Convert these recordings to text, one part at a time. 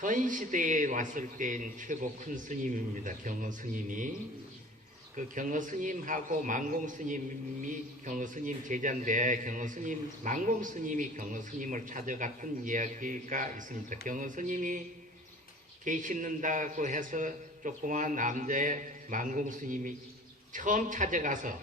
현 시대에 왔을 땐 최고 큰 스님입니다. 경허 스님이. 그 경허 스님하고 만공 스님이 경허 스님 제자인데 경허 스님, 만공 스님이 경허 스님을 찾아갔던 이야기가 있습니다. 경허 스님이 계시는다고 해서 조그마한 남자의 만공 스님이 처음 찾아가서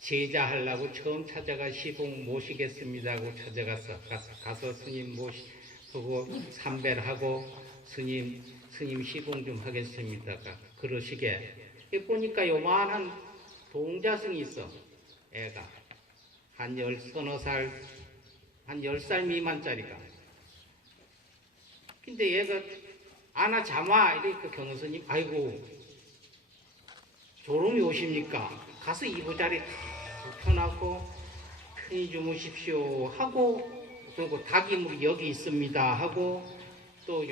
제자하려고 처음 찾아가 시봉 모시겠습니다 하고 찾아가서 가서 스님 모시고 삼배를 하고 스님 시봉 좀 하겠습니다. 그러시게 보니까 요만한 동자승이 있어. 애가 한 10살 미만짜리가. 근데 얘가 아나 잠아 이러니까 경허 스님 아이고 조롱이 오십니까? 가서 이부자리 펴놓고 편히 주무십시오 하고 그리고 닭이물이 여기 있습니다 하고 또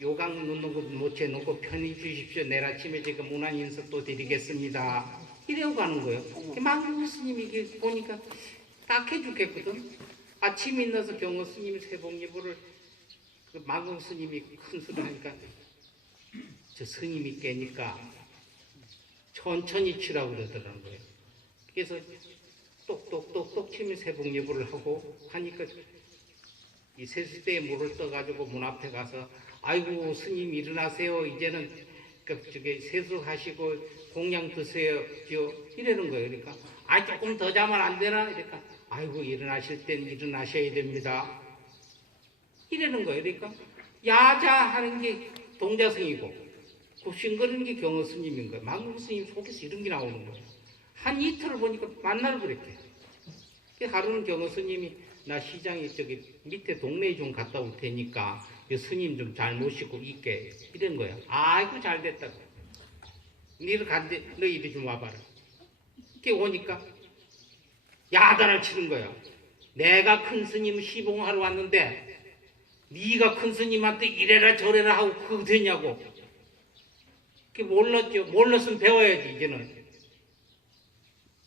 요강 넣는 거 못해 놓고 편히 주십시오. 내일 아침에 제가 문안 인사 또 드리겠습니다. 이래고 가는 거예요. 만공 스님이 이게 보니까 딱 해주겠거든. 아침에 일어나서 경허 스님이 세봉예보를 그 만공 스님이 큰 소리 하니까 저 스님이 깨니까 천천히 치라고 그러더라는 거예요. 그래서 똑똑똑똑 치면 세봉예보를 하고 하니까 이 세수대에 물을 떠가지고 문 앞에 가서 아이고 스님 일어나세요. 이제는 저기 세수하시고 공양 드세요. 이러는 거예요. 그러니까 아 조금 더 자면 안 되나? 이러니까 아이고 일어나실 땐 일어나셔야 됩니다. 이러는 거예요. 그러니까 야자하는 게 동자승이고 굽신거리는 게 경허 스님인 거예요. 만공 스님 속에서 이런 게 나오는 거예요. 한 이틀을 보니까 만날 그랬대. 하루는 경허 스님이 나 시장에 저기 밑에 동네에 좀 갔다 올 테니까 스님 좀 잘 모시고 있게 이런 거야. 아이고 잘 됐다고. 니를 간대 너 이리 좀 와봐라. 이렇게 오니까 야단을 치는 거야. 내가 큰 스님 시봉하러 왔는데 네가 큰 스님한테 이래라 저래라 하고 그거 되냐고. 그게 몰랐죠. 몰랐으면 배워야지 이제는.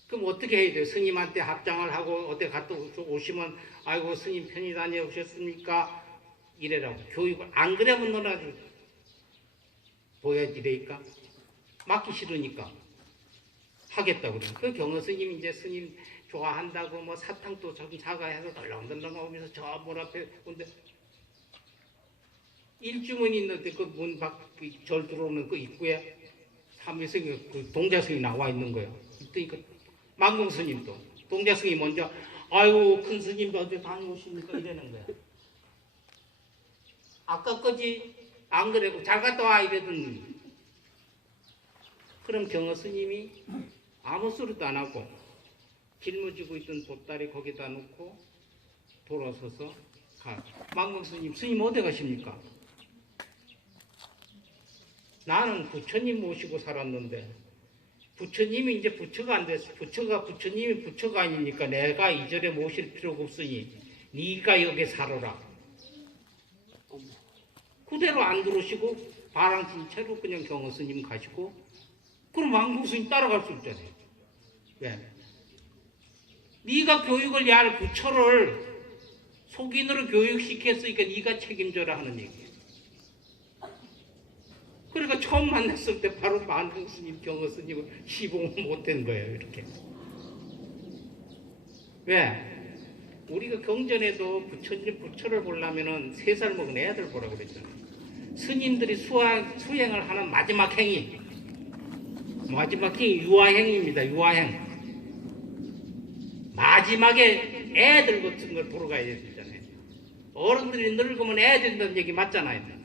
그럼 어떻게 해야 돼요? 스님한테 합장을 하고 어디 갔다 오시면 아이고 스님 편히 다녀오셨습니까? 이래라고. 교육을 안 그러면 너나 보여지래니까 맞기 싫으니까 하겠다고 그래. 그 경허 스님이 이제 스님 좋아한다고 뭐 사탕도 저기 사가해서 덜렁덜렁 오면서 저 문 앞에 근데 일주문이 있는데 그 문 밖 절 들어오는 그 입구에 삼위승이 그 동자승이 나와 있는 거예요. 그러니까 만공 스님도 동자승이 먼저 아이고 큰 스님도 어디 다녀오십니까 이러는 거야. 아까까지 안 그래고 잘 갔다 와 이러더니 그럼 경허 스님이 아무 소리도 안 하고 짊어지고 있던 보따리 거기다 놓고 돌아서서 가. 만공 스님 어디 가십니까? 나는 부처님 모시고 살았는데 부처님이 이제 부처가 안 됐어. 부처님이 부처가 아니니까 내가 이 절에 모실 필요가 없으니 네가 여기 살아라. 그대로 안 들으시고 바람친 채로 그냥 경허 스님 가시고 그럼 만공 스님 따라갈 수 있잖아요. 왜? 네가 교육을 야 부처를 속인으로 교육시켰으니까 네가 책임져라 하는 얘기예요. 그러니까 처음 만났을 때 바로 만공 스님, 경허 스님을 시봉을 못한 거예요. 이렇게. 왜? 우리가 경전에도 부처를 보려면은 3살 먹은 애들 보라고 그랬잖아요. 스님들이 수행을 하는 마지막 행위 유아행입니다. 유아행. 마지막에 애들 같은 걸 보러 가야 되잖아요. 어른들이 늙으면 애 된다는 얘기 맞잖아요.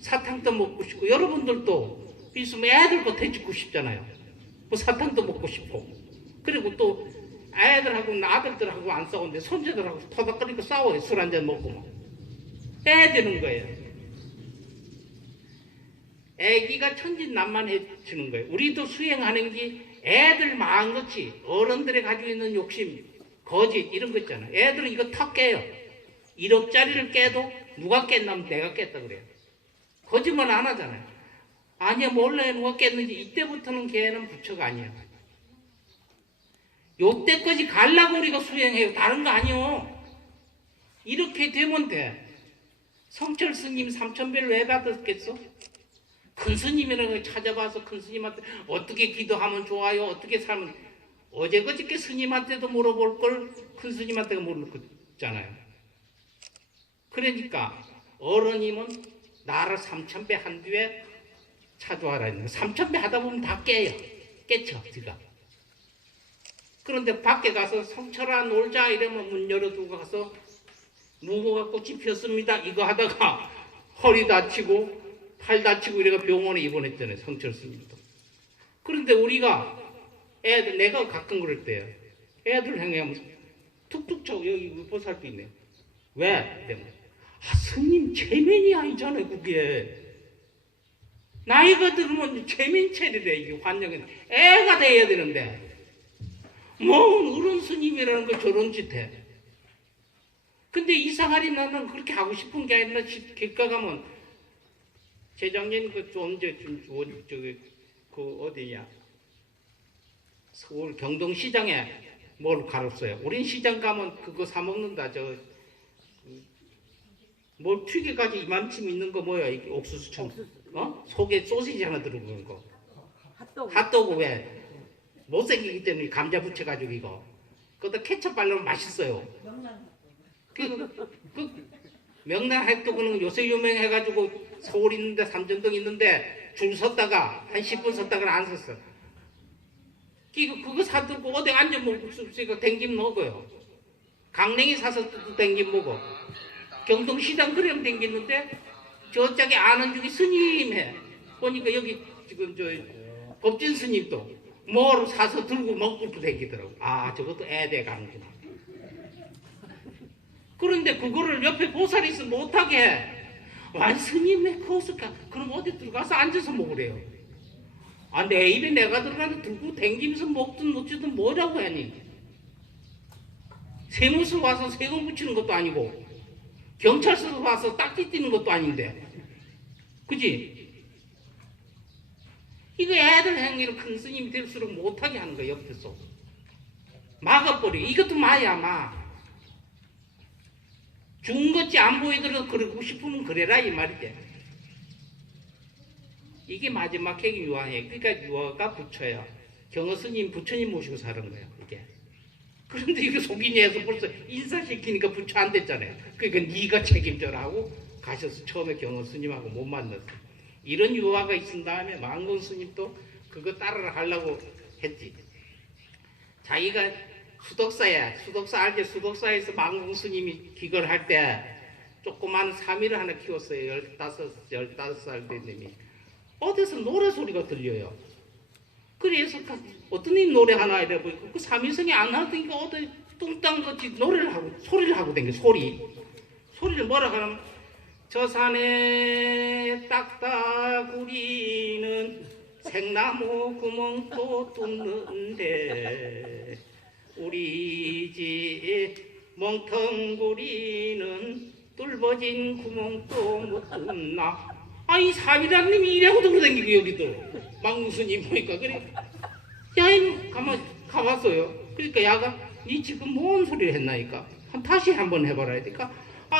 사탕도 먹고 싶고 여러분들도 있으면 애들 거 되짚고 싶잖아요. 뭐 사탕도 먹고 싶고 그리고 또 애들하고 아들들하고 안 싸우는데 손자들하고 토닥거리고 싸워요. 술 한잔 먹고 막. 애 되는 거예요. 애기가 천진난만해 주는 거예요. 우리도 수행하는 게 애들 마음같이 어른들이 가지고 있는 욕심, 거짓 이런 거 있잖아요. 애들은 이거 턱 깨요. 1억짜리를 깨도 누가 깼나면 내가 깼다 그래요. 거짓말 안 하잖아요. 아니야 몰라요 누가 깼는지. 이때부터는 걔는 부처가 아니야. 요때까지 가려고 우리가 수행해요. 다른 거 아니요. 이렇게 되면 돼. 성철 스님 삼천배를 왜 받았겠어? 큰 스님이라는 걸 찾아봐서 큰 스님한테 어떻게 기도하면 좋아요? 어떻게 살면 어제 그저께 스님한테도 물어볼 걸 큰 스님한테가 모르잖아요. 그러니까 어른이면 나를 삼천배 한 뒤에 찾아와라 했는데 삼천배 하다 보면 다 깨쳐 지가. 그런데 밖에 가서 성철아 놀자 이러면 문 열어두고 가서 무고가 꽃이 폈습니다 이거 하다가 허리 다치고 팔 다치고 이래가 병원에 입원했잖아요. 성철 스님도. 그런데 우리가 애들 내가 가끔 그럴 때요. 애들 행하면 툭툭 쳐 여기 보살도 있네. 왜? 스님 체면이 아니잖아요 그게. 나이가 들으면 체면 체리래. 이게 환경은 애가 돼야 되는데 뭐 어른 스님이라는 거 저런 짓 해. 근데 이상하리 나는 그렇게 하고 싶은 게 아니라 길가 가면 재작년 그 어디야 서울 경동시장에 뭘 갈았어요. 우린 시장 가면 그거 사 먹는다. 뭘 튀기까지 이만큼 있는 거 뭐야? 이게 옥수수처럼. 속에 소시지 하나 들어간 거. 핫도그 왜? 못생기기 때문에 감자 붙여가지고 이거. 그것도 케첩 바르면 맛있어요. 명란 핫도그는 요새 유명해가지고 서울 있는데 삼전동 있는데 줄 섰다가 한 10분 섰다가 안 섰어. 그거 사들고 어디 앉아 먹을 수 없으니까 댕김 먹어요. 강냉이 사서 또 댕김 먹어. 경동시장 그러면 댕기는데 저쪽에 아는 중에 스님해. 보니까 여기 지금 법진 스님도 뭘 사서 들고 먹고 댕기더라고. 아 저것도 애대 가는구나. 그런데 그거를 옆에 보살이 있으면 못하게 해. 와 스님 왜 그었을까? 그럼 어디 들어가서 앉아서 먹으래요. 아 내 입에 내가 들어가서 들고 댕기면서 먹든 어쩌든 뭐라고 하니. 세무서 와서 세금 붙이는 것도 아니고 경찰서 와서 딱지 띄는 것도 아닌데 그지? 이거 애들 행위를 큰 스님이 될수록 못하게 하는 거야. 옆에서 막아버려. 이것도 마야 마. 중것지 안 보이더라도 그러고 싶으면 그래라 이 말이지. 이게 마지막 핵이 유화해. 그러니까 유화가 부처야. 경허 스님 부처님 모시고 사는 거야 이게. 그런데 이거 속이냐해서 벌써 인사시키니까 부처 안 됐잖아요. 그러니까 네가 책임져라 하고 가셔서 처음에 경허 스님하고 못 만났어. 이런 유화가 있은 다음에 망공 스님도 그거 따르라 하려고 했지. 자기가 수덕사야. 수덕사 알지? 수덕사에서 망공 스님이 기걸할 때 조그만 사미를 하나 키웠어요. 15살 된 놈이. 어디서 노래 소리가 들려요. 그래서 어떤 이 노래 하나 이래 보이고 그 사미성이 안 하더니까 어디 뚱땅같이 노래를 하고 소리를 하고 댕겨. 소리를 뭐라 하냐면 저 산에 딱따구리는 생나무 구멍도 뚫는데 우리 집 멍텅구리는 뚫어진 구멍도 못 뚫나. 이 사비라님이 이래고도 그러댕기고 여기도 망무스님 보니까 그래. 야 가봤어요. 그러니까 야가 니 지금 뭔 소리를 했나니까 다시 한번 해봐라 하니까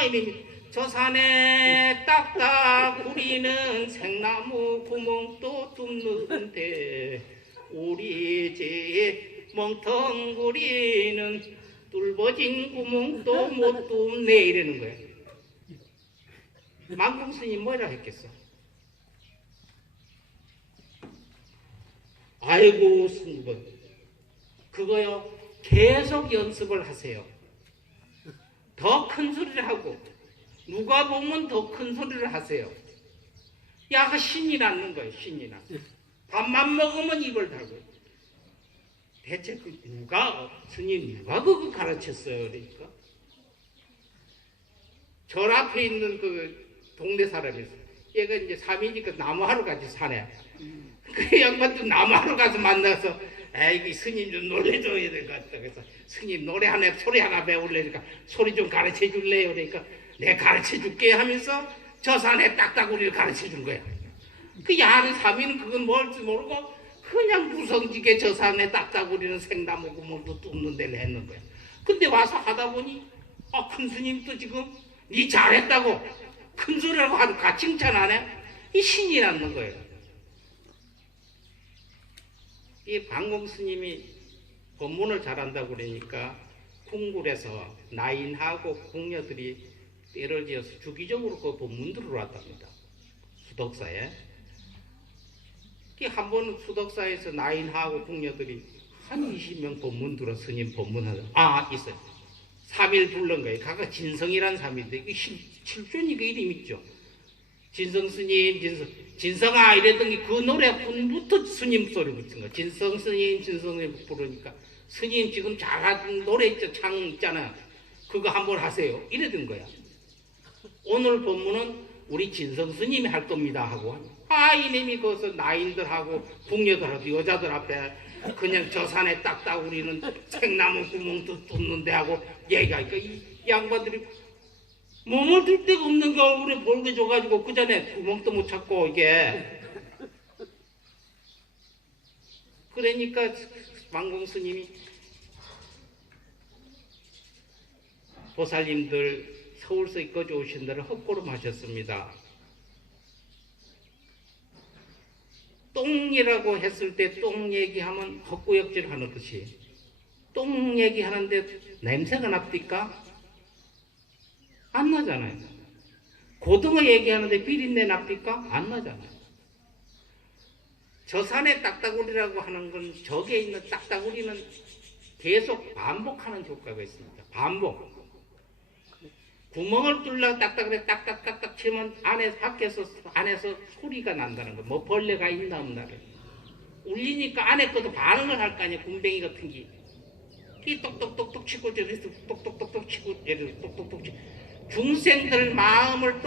이미 저 산에 딱따구리는 생나무 구멍도 뚫는데 우리 집 멍텅구리는 뚫어진 구멍도 못 뚫네 이러는 거야. 망공스님 뭐라 했겠어? 아이고 스님 그거요 계속 연습을 하세요. 더 큰 소리를 하고 누가 보면 더 큰 소리를 하세요. 야가 신이 났는 거예요. 신이 나. 밥만 먹으면 입을 닫고. 대체 스님 누가 그거 가르쳤어요? 그러니까 절 앞에 있는 그 동네 사람이 있어. 얘가 이제 삼이니까 나무하러 같이 사네. 그 양반도 나무하러 가서 만나서 에이 스님 좀 놀래줘야 될 것 같다. 그래서 스님 노래 하나 소리 하나 배울래니까 소리 좀 가르쳐 줄래요? 그러니까 내가 가르쳐 줄게 하면서 저 산에 딱따구리를 가르쳐 준 거야. 그 야는 삼이는 그건 뭘지 모르고 그냥 무성지게 저 산에 딱따구리는 생나무 구멍도 뚫는 데를 했는 거야. 근데 와서 하다 보니 큰 스님도 지금 니 잘했다고 큰 소리라고 하니까 칭찬 안 해? 이 신이 낳는 거예요. 이 방공 스님이 법문을 잘한다고 그러니까 궁굴에서 나인하고 궁녀들이 때를 지어서 주기적으로 그 법문 들으러 왔답니다. 수덕사에. 한 번은 수덕사에서 나인하고 궁녀들이 한 20명 법문 들어 스님 법문하는 있어요. 3일 부른 거예요. 각각 진성이란 사람인데 이게 실존이가 이름 있죠. 진성 스님, 진성아 이랬던 게 그 노래분부터 스님 소리 붙은 거. 진성 스님, 진성 스님 부르니까 스님 지금 잘하는 노래 있죠. 창 있잖아요. 그거 한번 하세요. 이랬던 거야. 오늘 법문은 우리 진성 스님이 할 겁니다 하고 이놈이 거기서 나인들하고 궁녀들하고 여자들 앞에 그냥 저 산에 딱따구리는 생나무 구멍도 뚫는데 하고 얘기하니까 이 양반들이 몸을 들 데가 없는 거 얼굴에 볼게 줘가지고 그 전에 구멍도 못 찾고 이게 그러니까 망공 스님이 보살님들 서울서 이끌어 오신 데를 헛걸음하셨습니다. 똥이라고 했을 때 똥 얘기하면 헛구역질 하는 듯이 똥 얘기하는데 냄새가 납니까? 안 나잖아요. 고등어 얘기하는데 비린내 납니까? 안 나잖아요. 저 산에 딱따구리라고 하는 건 저기에 있는 딱따구리는 계속 반복하는 효과가 있습니다. 반복. 구멍을 뚫려 딱딱하게 딱딱딱딱 치면 밖에서 안에서 소리가 난다는 거. 뭐 벌레가 있나 없나. 울리니까 안에 것도 반응을 할 거 아니야. 군뱅이 같은 게. 이 똑똑똑똑 치고 저래서 똑똑똑똑 치고 저래서 똑똑똑 치고. 중생들 마음을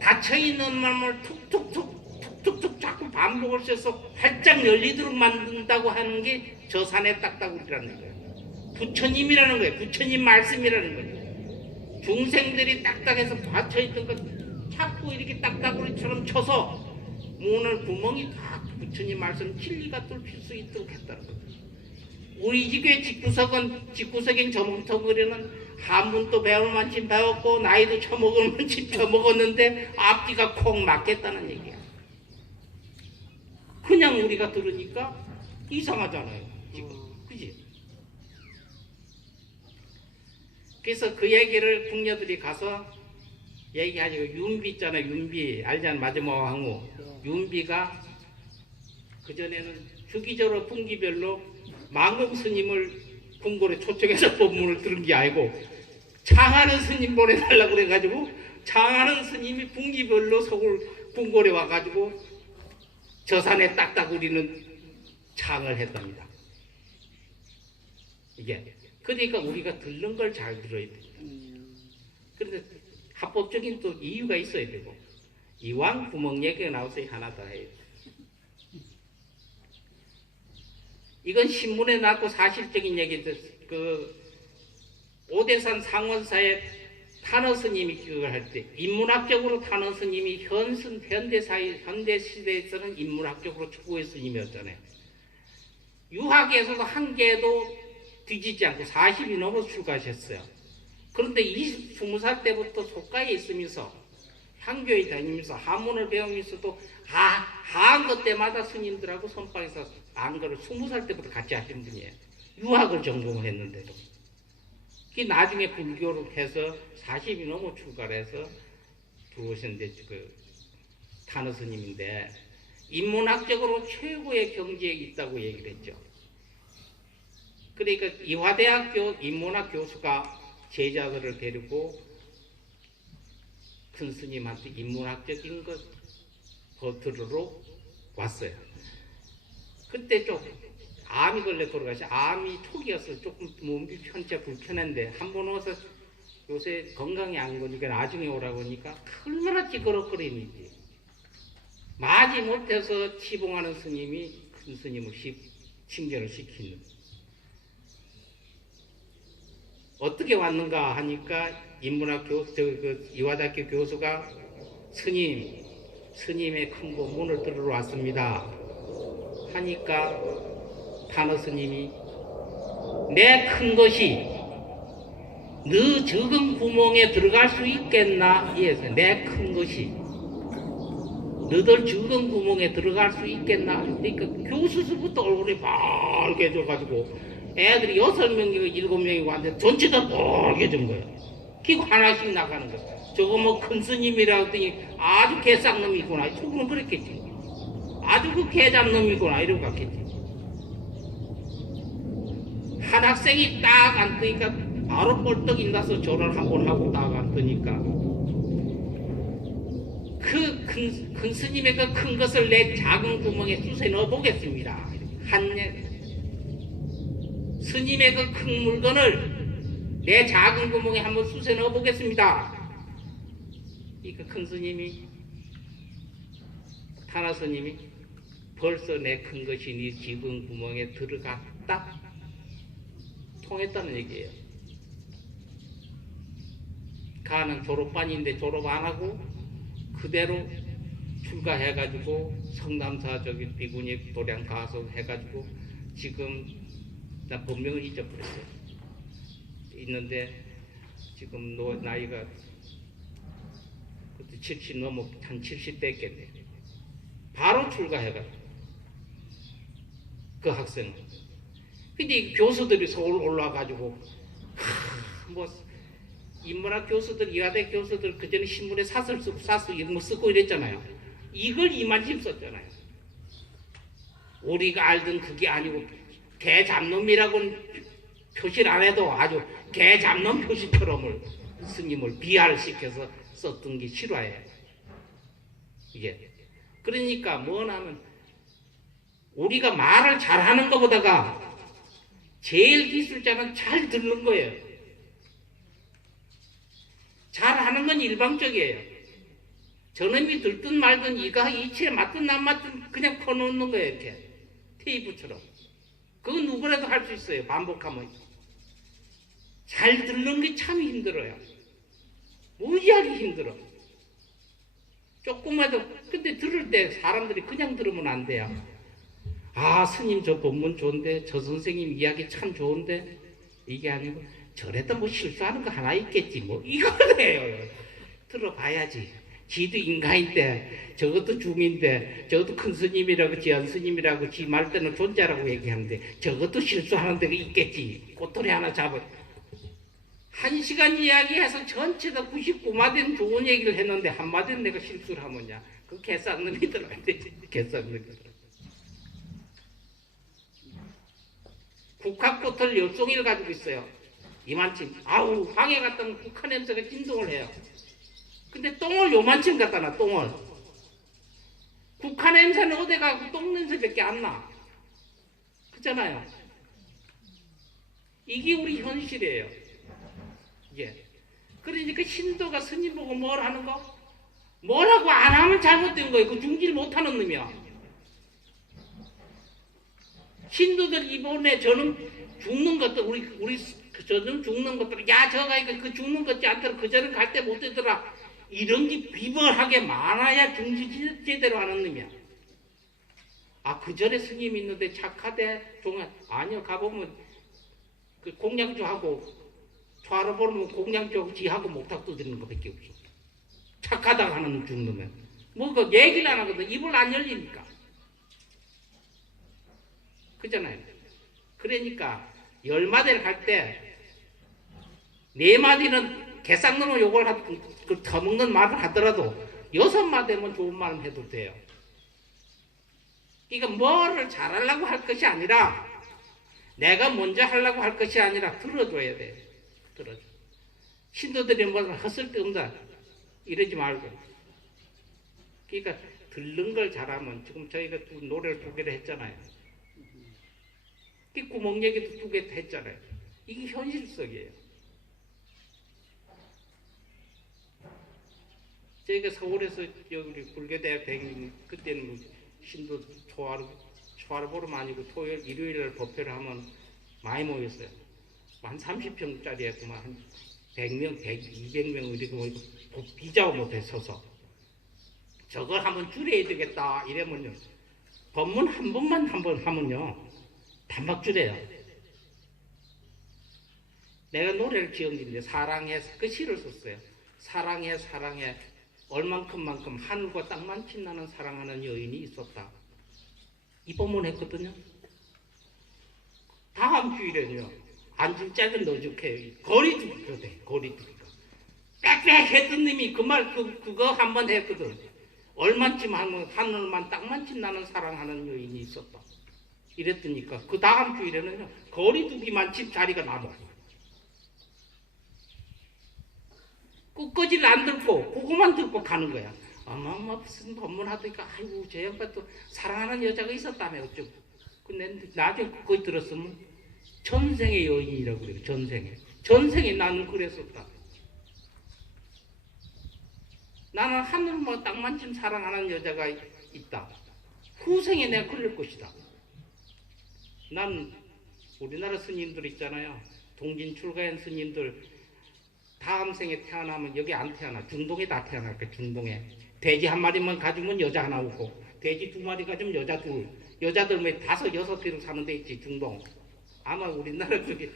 닫혀있는 마음을 툭툭툭 자꾸 반복을 써서 활짝 열리도록 만든다고 하는 게 저 산의 딱따구리라는 거예요. 부처님이라는 거예요. 부처님 말씀이라는 거예요. 중생들이 딱딱해서 닫혀있던 것 자꾸 이렇게 딱따구리처럼 쳐서 문을 구멍이 다 부처님 말씀 진리가 뚫힐 수 있도록 했다는 거예요. 우리 집의 집구석인 저뭉텅거리는 한문도 배울 만큼 배웠고 나이도 처먹을 만큼 처먹었는데 앞뒤가 콩 맞겠다는 얘기야. 그냥 우리가 들으니까 이상하잖아요. 지금 그지? 그래서 그 얘기를 궁녀들이 가서 얘기하니까 윤비 있잖아요. 윤비 알잖아. 마지막 항우 윤비가 그전에는 주기적으로 분기별로 망공 스님을 궁궐에 초청해서 법문을 들은 게 아니고 창하는 스님 보내달라고 그래가지고 창하는 스님이 분기별로 서울 궁궐에 와가지고 저 산에 딱따구리는 창을 했답니다. 이게 그러니까 우리가 듣는 걸 잘 들어야 됩니다. 그런데 합법적인 또 이유가 있어야 되고 이왕 구멍 얘기가 나와서 하나 더 해야 돼. 이건 신문에 나왔고 사실적인 얘기죠. 오대산 상원사에 탄어 스님이 그걸 할 때 인문학적으로 탄어 스님이 현대 시대에서는 인문학적으로 최고의 스님이었잖아요. 유학에서도 한 개도 뒤지지 않고 40이 넘어 출가하셨어요. 그런데 20살 때부터 속가에 있으면서 향교에 다니면서 한문을 배우면서도 하한 것 때마다 스님들하고 선방에서 안 거를 20살 때부터 같이 하신 분이에요. 유학을 전공을 했는데도. 그 나중에 불교를 해서 40이 넘어 출가를 해서 들어오셨는데 탄어 스님인데 인문학적으로 최고의 경지에 있다고 얘기를 했죠. 그러니까 이화대학교 인문학 교수가 제자들을 데리고 큰 스님한테 인문학적인 것 들으러 왔어요. 그때 좀 암이 걸려 돌아가시 암이 초기였어. 조금 몸이 편차 불편한데 한 번 와서 요새 건강이 안 거니까 나중에 오라고 하니까 얼마나 찌그러거리는지 마지 못해서 치봉하는 스님이 큰 스님을 칭견을 시키는. 어떻게 왔는가 하니까 인문학 교수, 이화대학교 교수가 스님의 큰 법문을 들으러 왔습니다. 하니까 탄어 스님이 내 큰 것이 너 적은 구멍에 들어갈 수 있겠나? 이에서 내 큰 것이 너들 적은 구멍에 들어갈 수 있겠나? 그러니까 교수부터 얼굴이 빨개져가지고 애들이 6명이고 7명이고 하는데 전체 다 빨개진 거야. 기고 하나씩 나가는 거야. 저거 뭐 큰 스님이라고 했더니 아주 개쌍놈이구나. 속으로 그랬겠지. 아주 그 개잡놈이구나 이러고 갔겠지. 한 학생이 딱 앉으니까 바로 뻘떡 일어나서 절을 한번 하고 딱 앉으니까 그 큰 스님의 그 큰 것을 내 작은 구멍에 쑤세 넣어 보겠습니다. 스님의 그 큰 물건을 내 작은 구멍에 한번 쑤세 넣어 보겠습니다. 이 그 큰 스님이 타나 스님이 벌써 내 큰 것이 네 집은 구멍에 들어갔다. 통했다는 얘기예요. 가는 졸업반인데 졸업 안 하고 그대로 출가해가지고 성남사 저기 비구니 도량 가서 해가지고 지금 나 본명을 잊어버렸어요. 있는데 지금 나이가 그때 70 넘어 한 70 됐겠네. 바로 출가해가지고 그 학생은. 근데 교수들이 서울 올라와가지고 뭐 인문학 교수들, 의화대 교수들 그전에 신문에 사설 이런 거 쓰고 이랬잖아요. 이걸 이만큼 썼잖아요. 우리가 알던 그게 아니고 개잡놈이라고는 표시를 안 해도 아주 개잡놈 표시처럼을 스님을 비하를 시켜서 썼던 게 실화예요. 이게 그러니까 뭐냐면 우리가 말을 잘하는 것보다가 제일 기술자는 잘 듣는 거예요. 잘하는 건 일방적이에요. 저놈이 들든 말든 이가 이치에 맞든 안 맞든 그냥 퍼놓는 거예요. 이렇게 테이프처럼. 그거 누구라도 할 수 있어요. 반복하면. 잘 듣는 게 참 힘들어요. 무지하게 힘들어. 조금만 더. 근데 들을 때 사람들이 그냥 들으면 안 돼요. 아, 스님 저 본문 좋은데, 저 선생님 이야기 참 좋은데, 이게 아니고 저래도 뭐 실수하는 거 하나 있겠지 뭐 이거래요. 들어봐야지. 지도 인간인데 저것도 중인데 저것도 큰 스님이라고 지한 스님이라고 지 말 때는 존자라고 얘기하는데 저것도 실수하는 데가 있겠지. 꼬투리 하나 잡아 1시간 이야기해서 전체 다 99마디는 좋은 얘기를 했는데 한마디는 내가 실수를 하면야 그 개쌍놈이더라. 개쌍놈이더라. 국화꽃을 10송이를 가지고 있어요. 이만큼. 아우, 방에 갔다면 국화 냄새가 진동을 해요. 근데 똥을 요만큼 갖다 놔, 똥을. 국화 냄새는 어디 가고 똥 냄새밖에 안 나. 그렇잖아요. 이게 우리 현실이에요. 예. 그러니까 신도가 스님 보고 뭘 하는 거? 뭐라고 안 하면 잘못된 거예요. 그 중질 못하는 놈이야. 신도들 이번에 저는 죽는 것도 우리 저는 죽는 것들 야 저가 그 죽는 것지 않더라 그 전에 갈 때 못 되더라 이런 게 비벌하게 많아야 중지 제대로 하는 놈이야. 아 그 전에 스님 있는데 착하대 종아 아니요 가보면 그 공양주하고 좌로 보면 공양주하고 지하고 목탁 두드리는 것밖에 없어. 착하다고 하는 죽는 뭐 그 얘기를 안 하거든. 입을 안 열리니까. 그잖아요. 그러니까 10마디를 할 때 4마디는 개쌍놈의 욕을 그 터먹는 말을 하더라도 6마디면 좋은 말을 해도 돼요. 그러니까 뭐를 잘하려고 할 것이 아니라 내가 먼저 하려고 할 것이 아니라 들어줘야 돼. 들어줘. 신도들이 뭐 헛쓸데없다 이러지 말고. 그러니까 듣는 걸 잘하면 지금 저희가 노래를 2개를 했잖아요. 구멍 얘기도 2개 했잖아요. 이게 현실성이에요. 저희가 서울에서 여기 불교대학 다니는 그때는 신도 초하루 보름 아니고 토요일, 일요일날 법회를 하면 많이 모였어요. 한 30평짜리였구만. 한 100명, 200명 이렇게 모이고 비자고 못해 서서. 저걸 한번 줄여야 되겠다 이러면요. 법문 한 번만 한 번 하면요. 단박줄이에요. 내가 노래를 지은 게 있는데 사랑해 그 시를 썼어요. 사랑해 사랑해 얼만큼만큼 하늘과 땅만치 나는 사랑하는 여인이 있었다. 이 본문 했거든요. 다음 주일에는요. 앉은 짝은 너죽해 거리두기가 돼. 거리두기가. 빽빽했던 님이 그 말 그거 한 번 했거든. 얼만큼 하늘만 땅만치 나는 사랑하는 여인이 있었다. 이랬더니까 그 다음 주일에는요. 거리두기만 집 자리가 남아. 끝까지를 안 듣고 그거만 듣고 가는 거야. 어마어마 무슨 법문하더니까 아이고 저 양반 또 사랑하는 여자가 있었다며 어쩌고. 근데 나중에 그거 들었으면 전생의 여인이라고 그래요. 전생에 나는 그랬었다. 나는 하늘만 땅만큼 사랑하는 여자가 있다. 후생에 내가 그럴 것이다. 난 우리나라 스님들 있잖아요. 동진 출가한 스님들 다음 생에 태어나면 여기 안 태어나. 중동에 다 태어날 거야. 중동에. 돼지 한 마리만 가지면 여자 하나 오고 돼지 두 마리 가지면 여자 둘. 여자들 몇 다섯 여섯 대로 사는 데 있지. 중동. 아마 우리나라 쪽에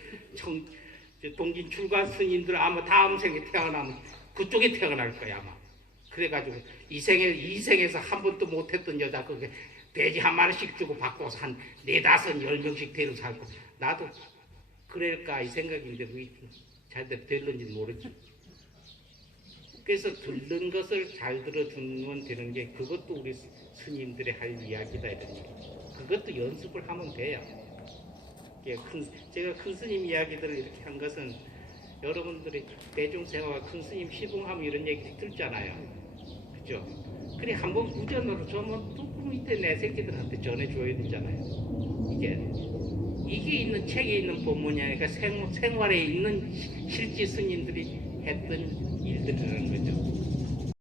동진 출가 스님들 아마 다음 생에 태어나면 그쪽에 태어날 거야 아마. 그래가지고 이 생에서 한 번도 못했던 여자 그게 돼지 한 마리씩 주고 바꿔서 한 네다섯 열 명씩 데리고 살고 나도 그럴까 이 생각인데 그게 잘 될는지 모르지. 그래서 듣는 것을 잘 들어주면 되는 게 그것도 우리 스님들의 할 이야기다 이런 얘기. 그것도 연습을 하면 돼요. 제가 큰 스님 이야기들을 이렇게 한 것은 여러분들이 대중생활과 큰 스님 시봉하면 이런 얘기 듣잖아요. 그죠? 그래 한번 구전으로 저면 뚜껑 밑에 내 새끼들한테 전해줘야 되잖아요. 이게 있는 책에 있는 본문이 그러니까 생활에 있는 실제 스님들이 했던 일들이라는 거죠.